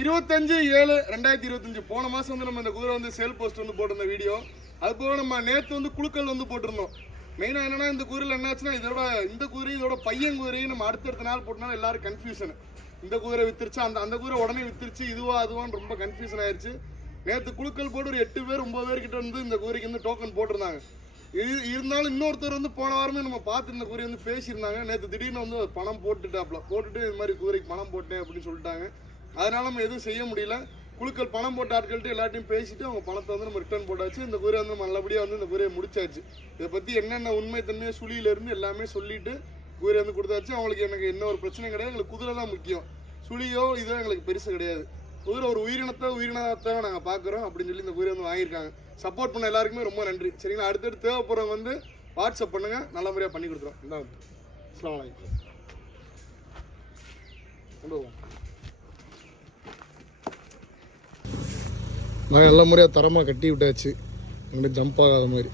25/7/2025 போன மாதம் வந்து நம்ம இந்த குதிரை வந்து சேல் போஸ்ட் வந்து போட்டிருந்த வீடியோ. அது போக நம்ம நேற்று வந்து குழுக்கள் வந்து போட்டிருந்தோம். மெயினாக என்னன்னா இந்த குதிரையில் என்னாச்சுன்னா இந்த குதிரை இதோட பையன் குதிரையும் நம்ம அடுத்தடுத்த நாள் போட்டனால எல்லாரும் கன்ஃபியூஷன். இந்த குதிரை வித்துருச்சு, அந்த குதிரை உடனே வித்துருச்சு, இதுவா அதுவான்னு ரொம்ப கன்ஃபியூஷன் ஆயிடுச்சு. நேற்று குழுக்கள் போட்டு ஒரு 8 பேர் 9 பேர்கிட்ட வந்து இந்த குதிரைக்கு வந்து டோக்கன் போட்டிருந்தாங்க. இருந்தாலும் இன்னொருத்தர் வந்து போன வாரமே நம்ம பார்த்து இந்த குதிரை வந்து பேசியிருந்தாங்க. நேற்று திடீர்னு வந்து பணம் போட்டுட்டு இது மாதிரி குதிரைக்கு பணம் போட்டேன் அப்படின்னு சொல்லிட்டாங்க. அதனால நம்ம எதுவும் செய்ய முடியல. குழுக்கள் பணம் போட்ட ஆட்கள்கிட்ட எல்லாத்தையும் பேசிட்டு அவங்க பணத்தை வந்து நம்ம ரிட்டர்ன் போட்டாச்சு. இந்த குதிரை வந்து நல்லபடியாக வந்து இந்த குதிரையை முடிச்சாச்சு. இதை பற்றி என்னென்ன உண்மை தன்மையை சுழியிலேருந்து எல்லாமே சொல்லிட்டு குதிரை வந்து கொடுத்தாச்சு. அவங்களுக்கு எனக்கு என்ன ஒரு பிரச்சனை கிடையாது. எங்களுக்கு குதிரை தான் முக்கியம், சுழியோ இதோ எங்களுக்கு பெருசு கிடையாது. குதிரை ஒரு உயிரினத்தை நாங்கள் பார்க்குறோம் அப்படின்னு சொல்லி இந்த குதிரை வந்து வாங்கியிருக்காங்க. சப்போர்ட் பண்ண எல்லாருக்குமே ரொம்ப நன்றி. சரிங்களா? அடுத்தடுத்து தேவைப்படுறவங்க வந்து வாட்ஸ்அப் பண்ணுங்கள், நல்ல முறையாக பண்ணி கொடுத்துறோம். இதான் அஸ்ஸலாமு அலைக்கும். நான் நல்ல முறையாக தரமாக கட்டி விட்டாச்சு, அங்கே ஜம்ப் ஆகாத மாதிரி.